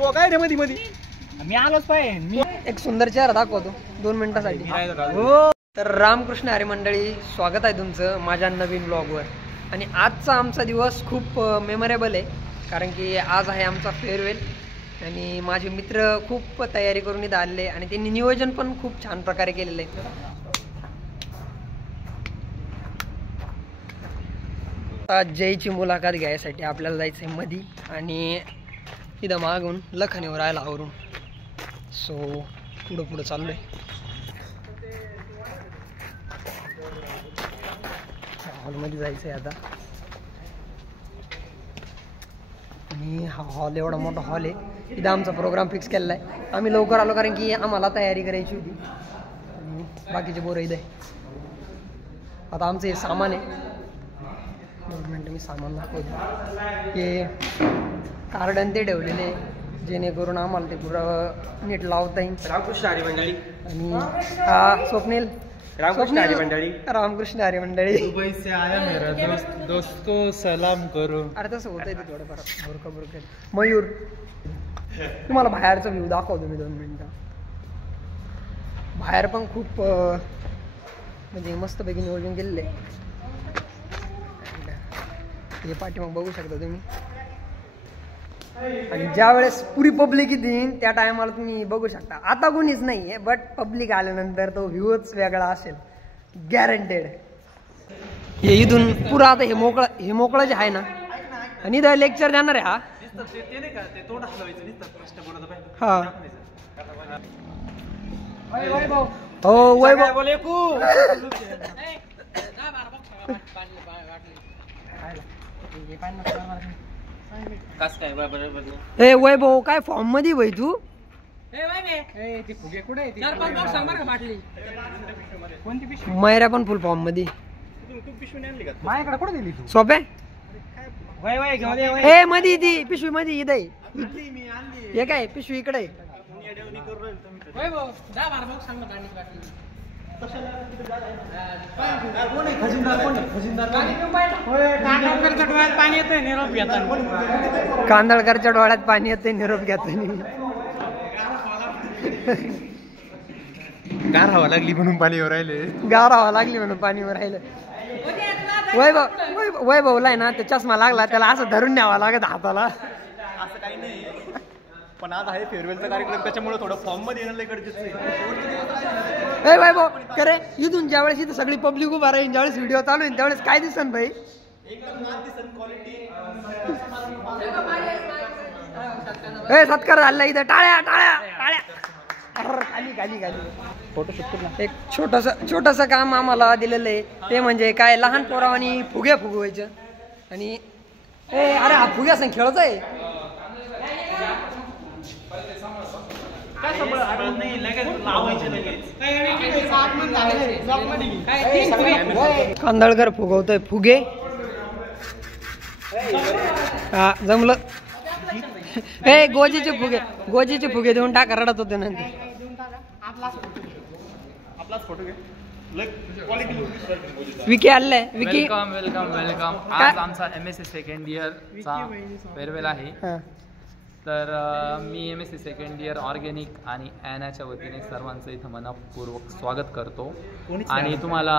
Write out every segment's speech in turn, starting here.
तो काय रे मध्ये मध्ये मी आलोच पाहिजे. मी एक सुंदर चेहरा दाखवतो 2 मिनिटासाठी. हो तर रामकृष्ण हरी मंडळी, स्वागत आहे तुमचं माझ्या नवीन ब्लॉगवर. आणि आजचा आमचा दिवस खूप मेमोरेबल आहे, कारण की आज आहे आमचा फेअरवेल. आणि माझे मित्र खूप तयारी करून इथं आले आणि त्यांनी नियोजन पण खूप छान प्रकारे केलेलं आहे. जयची मुलाखत घ्यायसाठी आपल्याला जायचं आहे मधी, आणि इथं मागून लखनीवर राहायला आवरून. सो पुढं चाललोय. हॉलमध्ये जायचं आहे आता. आणि हा हॉल एवढा मोठा हॉल आहे. इथं आमचा प्रोग्राम फिक्स केलेला आहे. आम्ही लवकर आलो कारण की आम्हाला तयारी करायची होती. आणि बाकीचे पोरं इथं आहे. आता आमचं हे सामान आहे. 2 मिनटं मी सामान दाखवतो. हे कार्डन ते ठेवलेले जेणेकरून आम्हाला ते पुरं नीट लावता येईल. रामकृष्ण हरी मंडळी. आणि हा स्वप्नील. रामकृष्ण हरी मंडळी. रामकृष्ण हरी मंडळी. दुबई से आया मेरा दोस्त को सलाम करो. अरे तसं होतंय ते थोडंफार बुरका. मयूर, तुम्हाला बाहेरचा व्ह्यू दाखवतो मी 2 मिनिटं. बाहेर पण खूप म्हणजे मस्तपैकी नियोजन केलेलं आहे. हे पाठीमाग बघू शकता तुम्ही. आणि ज्या वेळेस पुरी पब्लिक येईन त्या टायमाला तुम्ही बघू शकता. आता कोणीच नाही आहे, बट पब्लिक आल्यानंतर तो व्ह्यूच वेगळा असेल, गॅरंटेड. हे इथून पुरा आता हे मोकळं जे आहे ना, आणि इथं लेक्चर देणार आहे. हा हो वैभव. ए वैभव काय फॉर्म मध्ये भाई तू? मैरा पण फुल फॉर्म मध्ये. माझ्याकडे कुठे दिली तू? सोपे वय ए मध्ये ती पिशवी मध्ये इथं हे काय पिशवी इकडे. कांदळकरच्या डोळ्यात पाणी येते निरोप घेताना. गार हवा लागली म्हणून पाणीवर राहिले. गार हवा लागली म्हणून पाणीवर राहिलं. वैभवला आहे ना ते चष्मा लागला, त्याला असं धरून न्यावा लागत हाताला. असं काही नाही, पण आज आहे फेअरवेलचा कार्यक्रम, त्याच्यामुळे थोडं फॉर्म मध्ये येणं गरजेचं आहे. ए वैभव करे इथून ज्यावेळेस इथं सगळी पब्लिक उभा राहील, ज्यावेळेस व्हिडिओ चालू होईल त्यावेळेस काय दिसन भाई? ए सत्कार झाला इथं. टाळ्या टाळ्या टाळ्या. खाली फोटोशूट. एक छोटस काम आम्हाला दिलेलं आहे, ते म्हणजे काय लहान पोरावानी फुगे फुगवायचं. आणि ए अरे हा फुग्या संग खेळत आहे. कांदळकर फुगवतोय फुगे. हा जमलं. ए गोजीचे फुगे देऊन टाका, रडत होते नंतर. विकी आलाय. विकी वेलकम. आज आमचा MSc सेकंड इयरचा फेअरवेल आहे. तर मी MSc सेकंड इयर ऑर्गॅनिक आणि ॲनाच्या वतीने सर्वांचं इथं मनपूर्वक स्वागत करतो. आणि तुम्हाला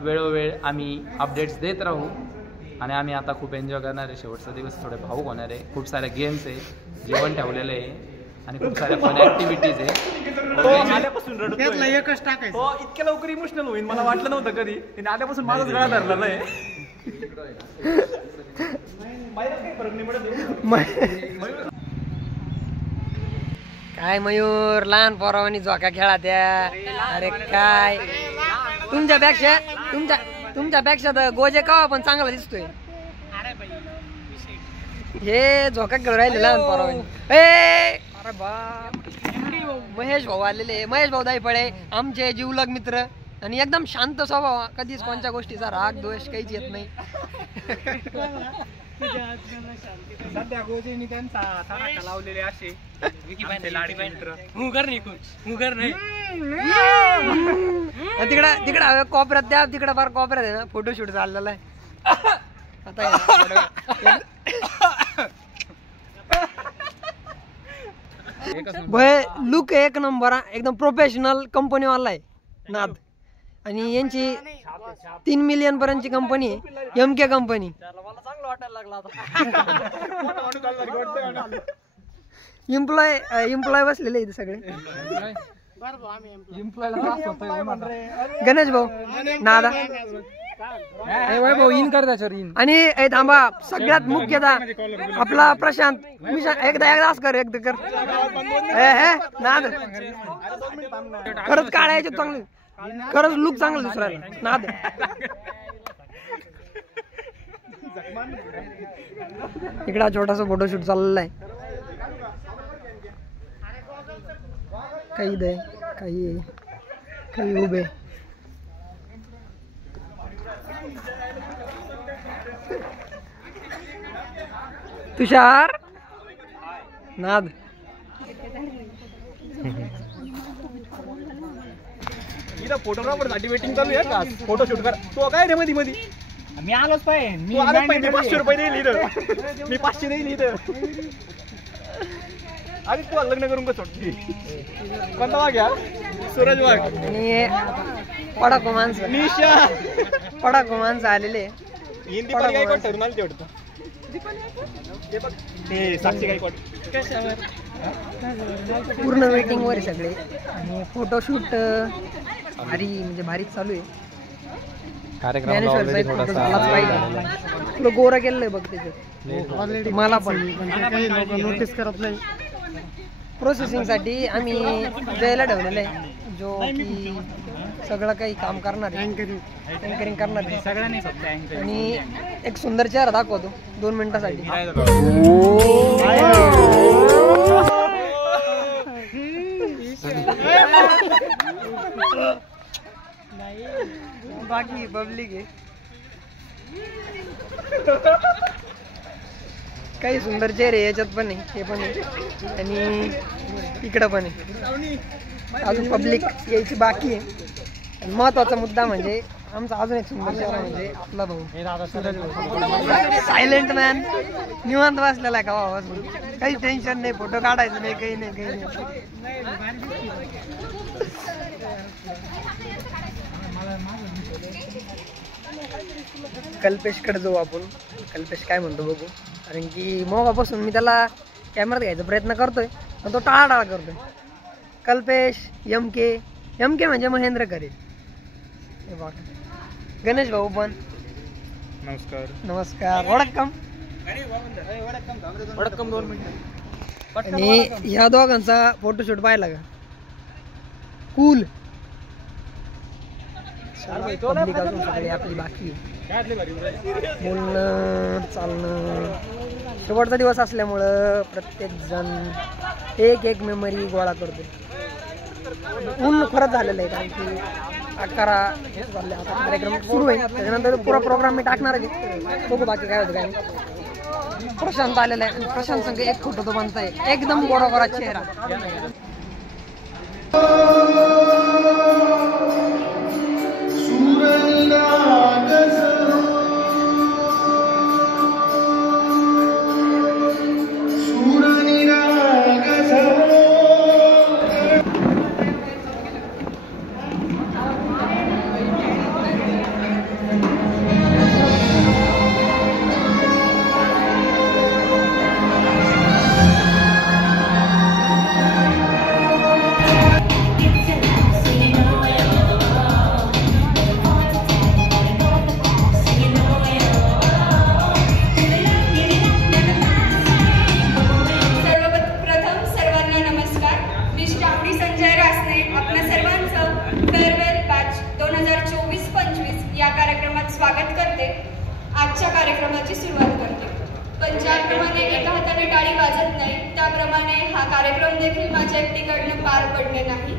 वेळोवेळ आम्ही अपडेट्स देत राहू. आणि आम्ही आता खूप एन्जॉय करणार आहे. शेवटचा दिवस थोडे भावूक होणार आहे. खूप साऱ्या गेम्स आहे, जेवण ठेवलेलं आहे आणि खूप साऱ्या फन ॲक्टिव्हिटीज आहे. आल्यापासून एकच टाकायचं. इतक्या लवकर इमोशनल होईल मला वाटलं नव्हतं कधी. आल्यापासून माझाच गळा धरलेला आहे. काय मयूर लहान पोरावानी झोका खेळा त्या. अरे काय तुमच्यापेक्षा तर गोजे कावा पण चांगला दिसतोय. हे झोका खेळून राहिले लहान पोरावानी. अरे बाप. महेश भाऊ आलेले. महेश भाऊ दाईपळे आमचे जीवलग मित्र. आणि एकदम शांत स्वभाव. कधीच कोणत्या गोष्टीचा राग द्वेष काहीच येत नाही. सध्या गोजेनी त्यांचा तडाखा लावलेले असे तिकडं कोपऱ्यात द्या. तिकडं फार कोपऱ्यात आहे ना फोटोशूट चाललेला आहे. आता भय लुक एक नंबर एकदम प्रोफेशनल कंपनीवाला आहे नाद. आणि यांची 3 मिलियन पर्यंतची कंपनी आहे MK कंपनी. एम्प्लॉय बसलेले इथे सगळे. गणेश भाऊ नादा आणि थांबा सगळ्यात मुख्यतः आपला प्रशांत. एकदा कर एकदा कर. नाद खरंच काढायचे चांगले, खरंच लुक चांगलं दुसऱ्याला नाद. इकडा छोटासा फोटोशूट चाललेला आहे. काही दे काही उभे. तुषार नाद फोटोग्राफर साठी वेटिंग चालू आहे का? फोटोशूट कर. तो काय रे मध्ये मध्ये मी आलोच पाहिजे. मी 500 रुपये देईल इथं. मी 500 देईल इथं. आधी तू लग्न करून का सोडती? कोणता वाघ घ्या? सूरज वाघ. आणि पडाको माणसं आलेले. हिंदी पण काय कोण ठरून आलं तेवढं. ते साक्षी काय कोण पूर्ण वेटिंग वर सगळे. आणि फोटोशूट भारी म्हणजे भारीच चालू आहे. तुला गोरा केलंय बघ त्याच्यात. मला पण नोटीस करत नाही. प्रोसेसिंग साठी आम्ही जयला ठेवलेलं आहे, जो की सगळं काही काम करणार आहे, अँकरिंग करणार आहे सगळ्यांनी. आणि एक सुंदर चेहरा दाखवतो 2 मिनिटासाठी. बाकी पब्लिक आहे. काही सुंदर चेहरे याच्यात पण आहे, हे पण आहे आणि इकडं पण आहे. अजून पब्लिक यायची बाकी आहे. महत्वाचा मुद्दा म्हणजे आमचा अजून एक सुंदर चेहरा म्हणजे आपला भाऊ सायलेंट मॅन. निवांत बसलेला आहे का आवाज, काही टेन्शन नाही, फोटो काढायचं नाही, काही नाही. कल्पेशकडे जाऊ आपण. कल्पेश काय म्हणतो बघू, कारण की मोगापासून मी त्याला कॅमेरात घ्यायचा प्रयत्न करतोय पण तो टाळाटाळ करतोय. कल्पेश MK म्हणजे महेंद्र करेल. गणेश भाऊ पण नमस्कार. वडक्कम 2 मिनिटं. आणि ह्या दोघांचा फोटोशूट पाहिला का? कूल. आपली बाकी बोलणं चालणं. शेवटचा दिवस असल्यामुळं प्रत्येक जण एक मेमरी गोळा करतो. ऊन खरंच झालेलं आहे, कारण की 11 झाले. आता कार्यक्रम सुरू आहे, त्याच्यानंतर पुरा प्रोग्राम मी टाकणार आहे. बघू बाकी काय होतं काय. प्रशांत आलेला आहे आणि प्रशांत संघ एक फोटो तो बनताय एकदम गोरा चेहरा. स्वागत करते. आजच्या कार्यक्रमाची सुरुवात करते. पण ज्याप्रमाणे एका हाताने टाळी वाजत नाही, त्याप्रमाणे हा कार्यक्रम देखील माझ्या एकटीकडनं पार पडले नाही.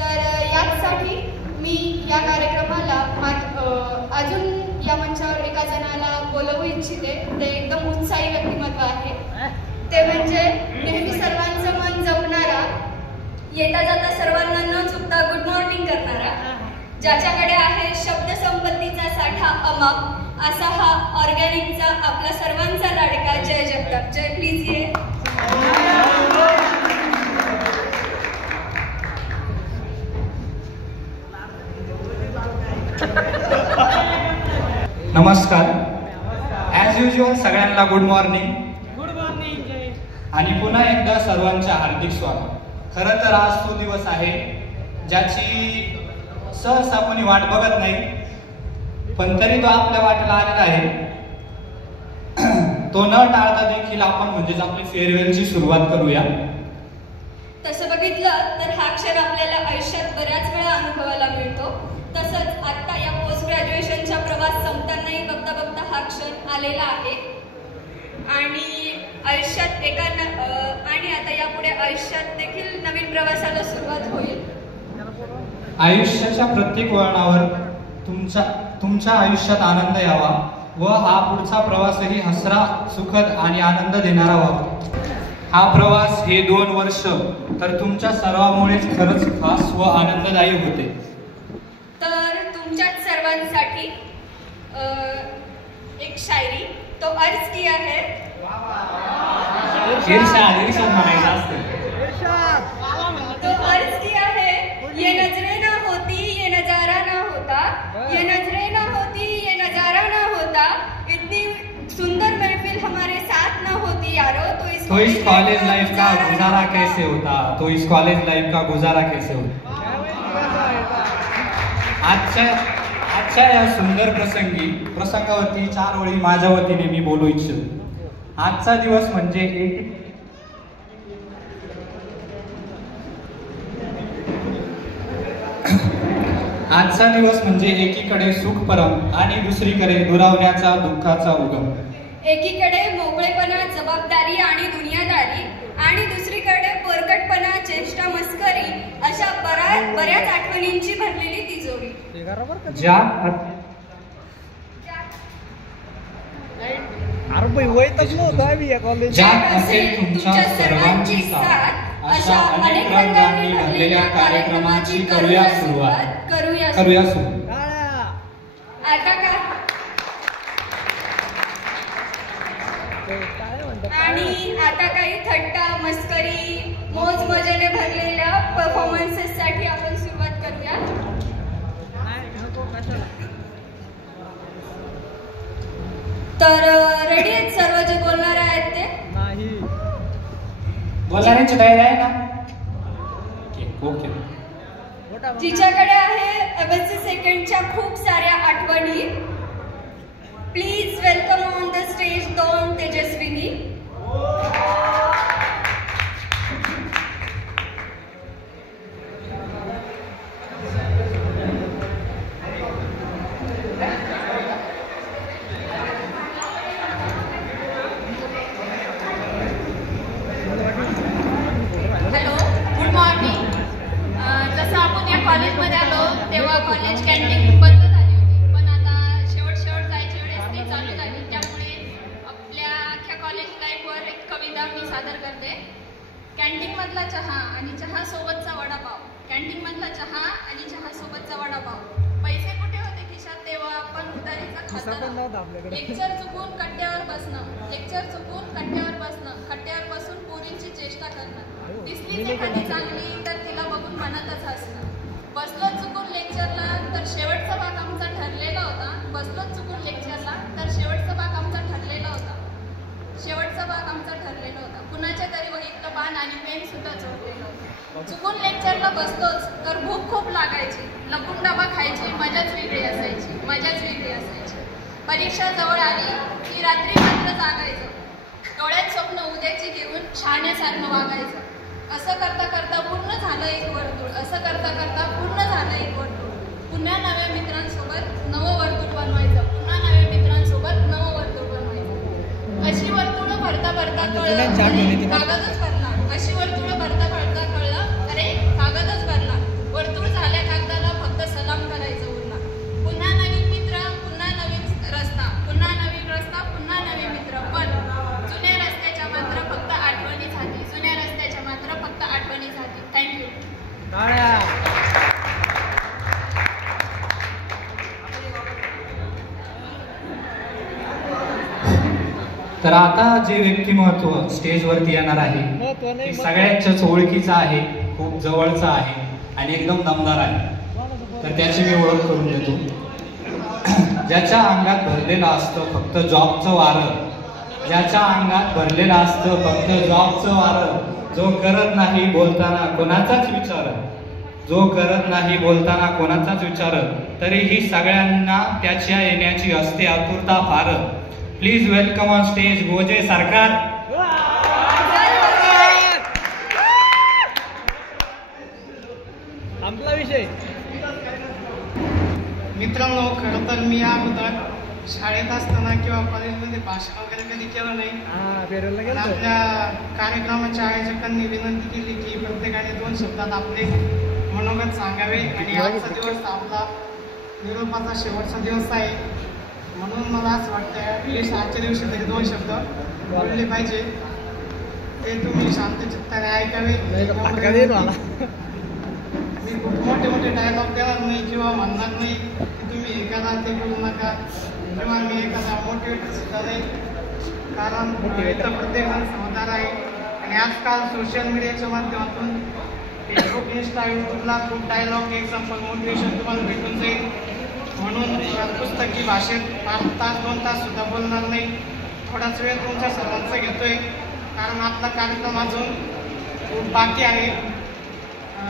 तर याचसाठी मी या कार्यक्रमाला अजून या मंचावर एका जणाला बोलवू इच्छिते. ते एकदम उत्साही व्यक्तिमत्व आहे. ते म्हणजे नेहमी सर्वांचं मन जपणारा, येता जाता सर्वांना न चुकता गुड मॉर्निंग करणारा, ज्याच्याकडे आहे शब्द संपत्तीचा साठा अमाप, असा हा ऑर्गॅनिकचा आपला सर्वांचा लाडका जय जगताप. जय प्लीज ये. नमस्कार. ॲज युजल सगळ्यांना गुड मॉर्निंग. आणि पुन्हा एकदा सर्वांचे हार्दिक स्वागत. खरं तर आज तो दिवस आहे ज्याची सहसा कोणी वाट बघत नाही, पण तरी तो आपल्या वाटेला आलेला आहे. तो न टाळता देखील आपण म्हणजेच आपली फेअरवेलची सुरुवात करूया. तसं बघितलं तर हा क्षण आपल्याला आयुष्यात बऱ्याच वेळा अनुभवायला मिळतो. तसंच आता या पोस्ट ग्रॅज्युएशनचा प्रवास संपतानाही बघता बघता हा क्षण आलेला आहे. आणि आयुष्यात आणि आता यापुढे आयुष्यात देखील नवीन प्रवासाला सुरुवात होईल. आयुष्याच्या प्रत्येक वळणावर तुमच्या आयुष्यात आनंद यावा व हा पुढचा प्रवासही हसरा, सुखद आणि आनंद देणारा व्हावा. हा प्रवास हे 2 वर्ष तर तुमच्या सर्वांमुळेच खरंच खास व आनंददायी होते. तर तुमच्याच सर्वांसाठी एक शायरी, तो अर्ज किया है. इरशाद म्हणायचं असतं. तो अर्ज किया है, ये नजरें ना होती ये नजारा ना होता, ये नजरें ना होती ये नजारा ना होता, इतनी सुंदर महफिल हमारे साथ ना होती यारो. तो इस कॉलेज लाइफ का गुजारा कैसे होता, तो इस कॉलेज लाइफ का गुजारा कैसे होता. आजच्या या सुंदर प्रसंगावरती 4 ओळी माझ्या वतीने मी बोलू इच्छितो. आजचा दिवस म्हणजे एकीकडे सुख परम आणि दुसरीकडे दुरावण्याचा दुःखाचा उगम. एकीकडे मोकळेपणा, जबाबदारी आणि दुनियादारी आणि दुसरीकडे पोरकटपणा, चेष्टा, मस्करी अशा बऱ्याच आठवणींची भरलेली तिजोरी. ज्यात असेल तुमच्या सर्वांची साथ अशा अनेक रंगांनी भरलेल्या कार्यक्रमाची करूया सुरुवात. आणि आता काही थट्टा, मस्करी, मोज मजेने भरलेल्या परफॉर्मन्सेस साठी आपण सुरुवात करूया. तर रेडी आहेत सर्व जे बोलणार आहेत ते? बोलणाऱ्यांची तयारी आहे ना? ओके. जिच्याकडे आहे MSc सेकंडच्या खूप साऱ्या आठवणी, please welcome on the stage 2 Tejaswini. Hello, good morning. जसं आपण या कॉलेजमध्ये आलो तेव्हा कॉलेज कॅन्टीन बंद झाली होती, पण आता शेवट जायच्या वेळेस ते चालू झाली. त्यामुळे आपल्या अख्ख्या कॉलेज लाईफवर एक कविता मी सादर करते. कॅन्टीनमधला चहा आणि चहासोबतचा वडापाव, कॅन्टीनमधला चहा आणि चहासोबतचा वडापाव. पैसे कुठे होते खिशात तेव्हा आपण उधारीचा खातो. लेक्चर चुकून कट्ट्यावर बसणं, कट्ट्यावर बसून पोरींची चेष्टा करणं, दिसलीच एखादी चांगली तर तिला बघून मनातच हसणं. बसलो चुकून लेक्चरला तर शेवटचा भाग आमचा ठरलेला होता. कुणाच्या तरी वहीतलं पान आणि पेन सुद्धा चोरलेलं होतं. चुकून लेक्चरला बसतोच तर भूक खूप लागायची, लपून डबा खायची, मजाच वेगळी असायची. परीक्षा जवळ आली की रात्री मात्र जागायचं, डोळ्यात स्वप्न उद्याची घेऊन शहाण्यासारखं वागायचं. असं करता करता पूर्ण झालं एक वर्तुळ. पुन्हा नव्या मित्रांसोबत नवं वर्तुळ बनवायचं. अशी वर्तुळं भरता भरता कळलं कागदच भरला. वर्तुळ झाल्या कागदाला फक्त सलाम करायचं उरला. पुन्हा नवीन मित्र, पुन्हा नवीन रस्ता, पुन्हा नवीन मित्र. पण जुन्या रस्त्याच्या मात्र फक्त आठवणी झाली. थँक्यू. तर आता जे व्यक्तिमत्व स्टेजवरती येणार आहे ते सगळ्यांच्याच ओळखीचं आहे, खूप जवळचं आहे आणि एकदम दमदार आहे. तर त्याची मी ओळख करून देतो. ज्याच्या अंगात भरलेलं असतं फक्त जॉबचं वारं, ज्याच्या अंगात भरलेलं असतं फक्त जॉबचं वारं, जो करत नाही बोलताना कोणाचाच विचार, जो करत नाही बोलताना कोणाचाच विचार, तरीही सगळ्यांना त्याच्या येण्याची असते आतुरता फार. Please welcome on stage Goje सरकार. आपला विषय. मित्रांनो, खरं तर मी अगोदर शाळेत असताना किंवा कॉलेजमध्ये भाषण वगैरे कधी केलं नाही. आपल्या कार्यक्रमाच्या आयोजकांनी विनंती केली की प्रत्येकाने 2 शब्दात आपले मनोगत सांगावे आणि आजचा दिवस आपला निरोपाचा शेवटचा दिवस आहे, म्हणून मला असं वाटतं ॲटलिस्ट आजच्या दिवशी तरी 2 शब्द बोलले पाहिजे. ते तुम्ही शांत चित्ताने ऐकावे. मी खूप मोठे मोठे डायलॉग देणार नाही किंवा म्हणणार नाही की तुम्ही हे करा ते करू नका, किंवा मी एखादा मोटिवेटर सुद्धा नाही, कारण इथं प्रत्येकजण समजदार आहे. आणि आजकाल सोशल मीडियाच्या माध्यमातून फेसबुक, इंस्टा, यूट्यूबला खूप डायलॉग, एक्झाम्पल, मोटिवेशन तुम्हाला भेटून जाईल. म्हणून पुस्तकी भाषेत 5 तास 2 तास सुद्धा बोलणार नाही. थोडाच वेळ तुमच्या सर्वांचा घेतोय, कारण आपला कार्यक्रम अजून खूप बाकी आहे.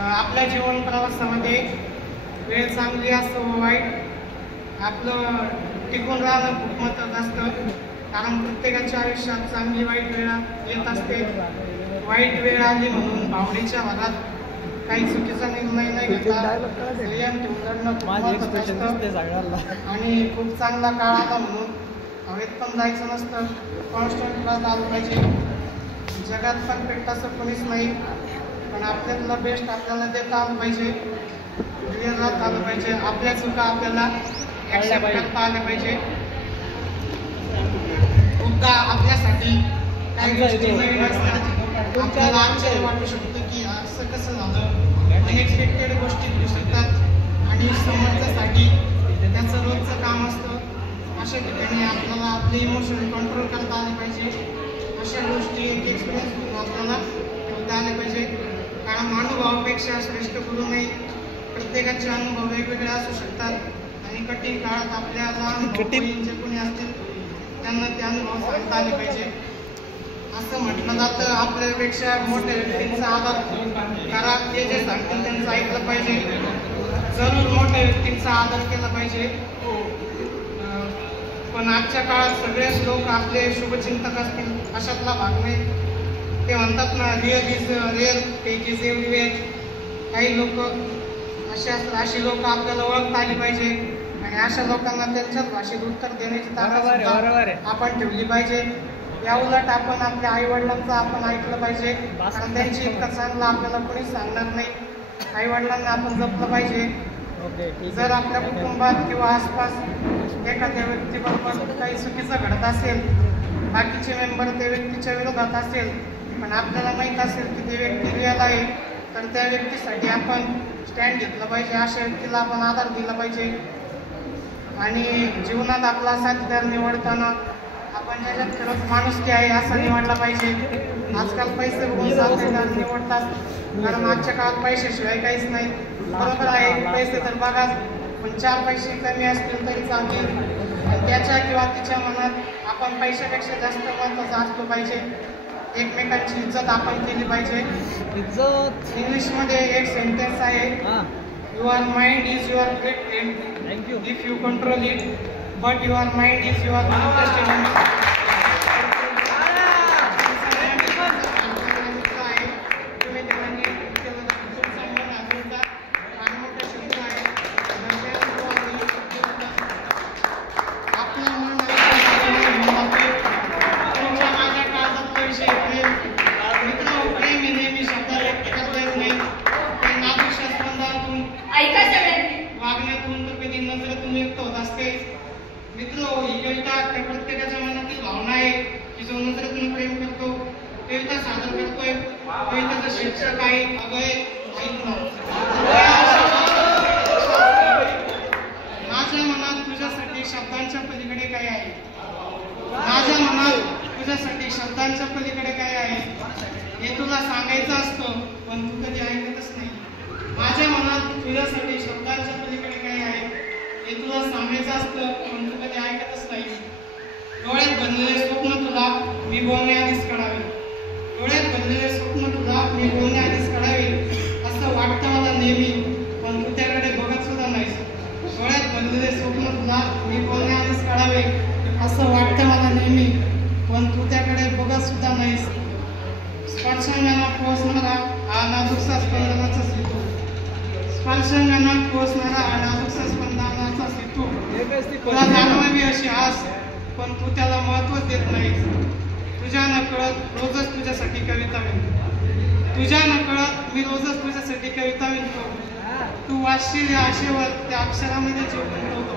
आपल्या जीवन प्रवासामध्ये वेळ चांगली असतो व वाईट, आपलं टिकून राहणं खूप महत्त्वाचं असतं, कारण प्रत्येकाच्या आयुष्यात चांगली वाईट वेळ येत असते. वाईट वेळ आली म्हणून भावनेच्या भरात काही चुकीचा निर्णय नाही घेतला, संयम ठेवून लढणं खूप महत्त्वाचं असतं. आणि खूप चांगला काळ आला म्हणून हवेत पण जायचं नसतं, कॉन्स्टंट राहत आलं पाहिजे. जगात परफेक्ट असं कोणीच नाही, पण आपल्यातलं बेस्ट आपल्याला देता आलं पाहिजे, क्लिअर राहत आलं पाहिजे, आपल्या चुका आपल्याला ॲक्सेप्ट करता आल्या पाहिजे. खूपदा आपल्यासाठी काही गोष्टी नवीन असतात, आपल्याला आश्चर्य वाटू शकतं की असं कसं झालं, अनएक्सपेक्टेड गोष्टी घडू शकतात आणि समोरच्यासाठी त्याचं रोजचं काम असतं. अशा ठिकाणी आपल्याला आपले इमोशन कंट्रोल करता आले पाहिजे. अशा गोष्टी एक एक्सपिरियन्स आपल्याला ठेवता आले पाहिजे, कारण अनुभवापेक्षा श्रेष्ठ गुरु नाही. प्रत्येकाचे अनुभव वेगवेगळे असू शकतात आणि कठीण काळात आपल्याला जे कोणी असतील त्यांना ते अनुभव सांगता आले पाहिजे. असं म्हटलं जातं आपल्यापेक्षा मोठ्या व्यक्तींचा आदर करा, ते जे सांगतील त्यांचं ऐकलं पाहिजे. जरूर मोठ्या व्यक्तींचा आदर केला पाहिजे, पण आजच्या काळात सगळेच लोक आपले शुभचिंतक असतील अशातला भाग नाही. ते म्हणतात ना, real is real, fake is everywhere. काही लोक अशी लोक आपल्याला ओळखता आली पाहिजे आणि अशा लोकांना त्यांच्याच भाषेत उत्तर देण्याची ताकद आपण ठेवली पाहिजे. या उलट आपण आपल्या आईवडिलांचं आपण ऐकलं पाहिजे, कारण त्यांची इतकं चांगलं आपल्याला कोणीच सांगणार नाही. आईवडिलांना आपण जपलं पाहिजे. जर आपल्या कुटुंबात किंवा आसपास एखाद्या व्यक्तीबरोबर काही चुकीचं घडत असेल, बाकीचे मेंबर त्या व्यक्तीच्या विरोधात असेल, पण आपल्याला माहीत असेल की ती व्यक्ती रिअल आहे, तर त्या व्यक्तीसाठी आपण स्टँड घेतलं पाहिजे. अशा व्यक्तीला आपण आधार दिला पाहिजे. आणि जीवनात आपला साथीदार निवडताना आपण ज्याच्यात खरंच माणुसकी आहे असा निवडला पाहिजे. आजकाल पैसे बघून साथीदार निवडतात, कारण आजच्या काळात पैशाशिवाय काहीच नाही. बरोबर आहे, पैसे तर बघा, पण 4 पैसे कमी असतील तरी चालतील. त्याच्या किंवा तिच्या मनात आपण पैशापेक्षा जास्त महत्त्वाचा असतो पाहिजे. एकमेकांची इज्जत आपण केली पाहिजे. इज्जत इंग्लिशमध्ये एक सेंटेन्स आहे, your mind is your great friend if you control it, but your mind is your greatest enemy. प्रत्येकाच्या मनातील भावना आहे की जो नजरेतून प्रेम करतो, कविता सादर करतोय, कविताचा शिक्षक आहे. अभय माझ्या मनात तुझ्यासाठी शब्दांच्या पलीकडे काय आहे, माझ्या मनात तुझ्यासाठी शब्दांच्या पलीकडे काय आहे हे तुला सांगायचं असतं, पण तू कधी ऐकतच नाही. माझ्या मनात तुझ्यासाठी शब्दांच्या पलीकडे काय आहे हे तुला सांगायचं असतं पण तू कधी ऐकतच नाही. डोळ्यात बनलेले स्वप्न तुला मी बोलण्याआधीच कळावे. डोळ्यात बनलेले स्वप्न तुला मी बोलण्याआधीच कळावे असं वाटतं मला नेहमी, पण तू त्याकडे बघत सुद्धा नाहीस. डोळ्यात बनलेले स्वप्न तुला मी बोलण्याआधीच कळावे असं वाटतं मला नेहमी, पण तू त्याकडे बघत सुद्धा नाहीस. स्पर्शांगाने पोहोचणारा हा नाजूकसा स्पंदनाचा सेतू. स्पर्शांगाने पोहोचणारा हा नाजूकसा स्पंदनाचा सेतू. तुला जाणवावी अशी आस, पण तू त्याला महत्वच देत नाहीस. तुझ्या नकळत रोजच तुझ्यासाठी कविता विणतो. तुझ्या नकळत मी रोजच तुझ्यासाठी कविता विणतो. तू वाचशील या आशेवर त्या अक्षरामध्ये जीव गुंतवतो.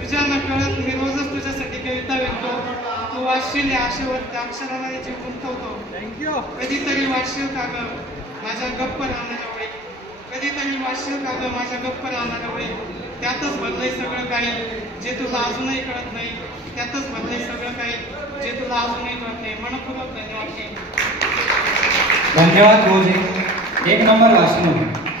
तुझ्या नकळत मी रोजच तुझ्यासाठी कविता विणतो. तू वाचशील या आशेवर त्या अक्षरामध्ये जीव गुंतवतो. कधीतरी वाचशील का ग माझ्या गप्प राहणाऱ्या वेळी. कधीतरी वाचशील का ग माझ्या गप्प राहणाऱ्या वेळी. त्यातच भरलंय सगळं काही जे तुला अजूनही कळत नाही. त्यातच भरलंय सगळं काही जे तुला अजूनही कळत नाही. मनपूर्वक धन्यवाद. धन्यवाद रोजे. एक नंबर वाचन.